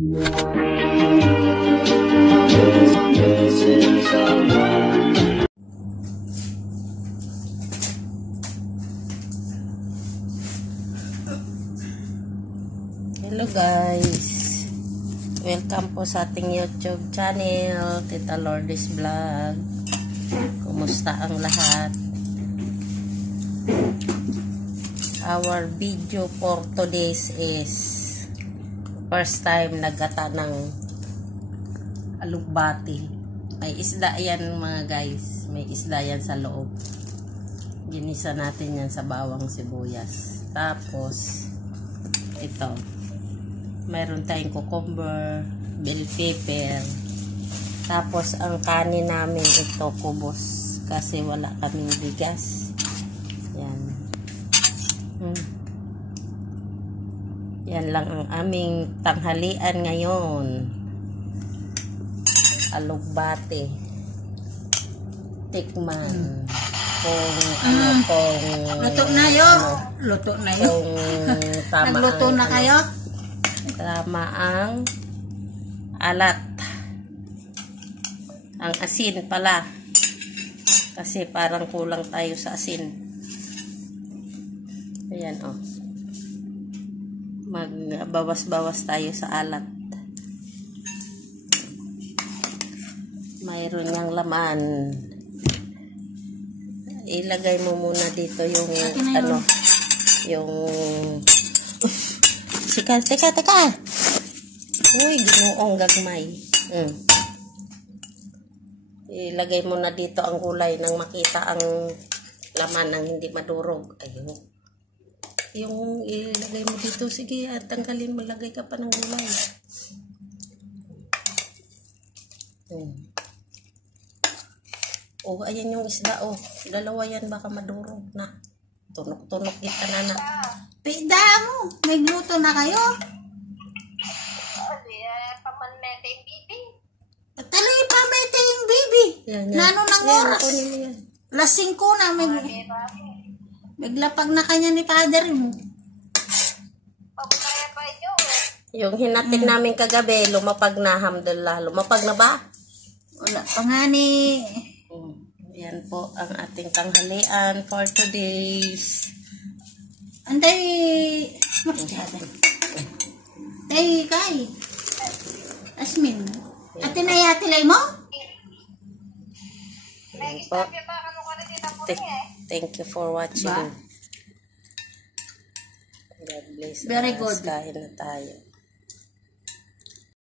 Hello guys, welcome po sa ating YouTube channel, Tita Lourdes Vlog. Kumusta ang lahat? Our video for today's is first time nagata ng alugbati. May isda yan mga guys, may isda yan sa loob. Ginisa natin yan sa bawang sibuyas. Tapos ito, mayroon tayong cucumber, bell pepper. Tapos ang kanin namin ito kubos kasi wala kaming bigas. Yan. Yan lang ang aming tanghalian ngayon. Alugbati. Tikman. Kung luto na yo. Luto na yo. Nagluto na kayo? Tama ang alat. Ang asin pala. Kasi parang kulang tayo sa asin. Ayan o. Magbawas-bawas tayo sa alat. Mayroon niyang laman. Ilagay mo muna dito yung ano, yung teka. Uy, ginoong gagmay. Ilagay mo na dito ang gulay nang makita ang laman ng hindi madurog. Ayun. Yung ilagay mo dito, sige, at tanggalin mo, lagay ka pa ng gulay. Oh, ayan yung isda, oh. Dalawa yan, baka madurog na. Tunok-tunok kita na. Pida mo, nagluto na kayo? Pamanete bibi. Talaga pamete yung baby. Nano ng oras? Lasing ko na, maglapag na kanya ni father mo. Pagkaya pa yun. Yung hinatid namin kagabi, lumapag na, alhamdulillah. Lumapag na ba? Wala pa nga ni. Yan po ang ating tanghalian for today's. Antay, tay kay Asmin. Ate na yatilay mo? Yan po. Thank you for watching. God bless. Very good. Kain na tayo.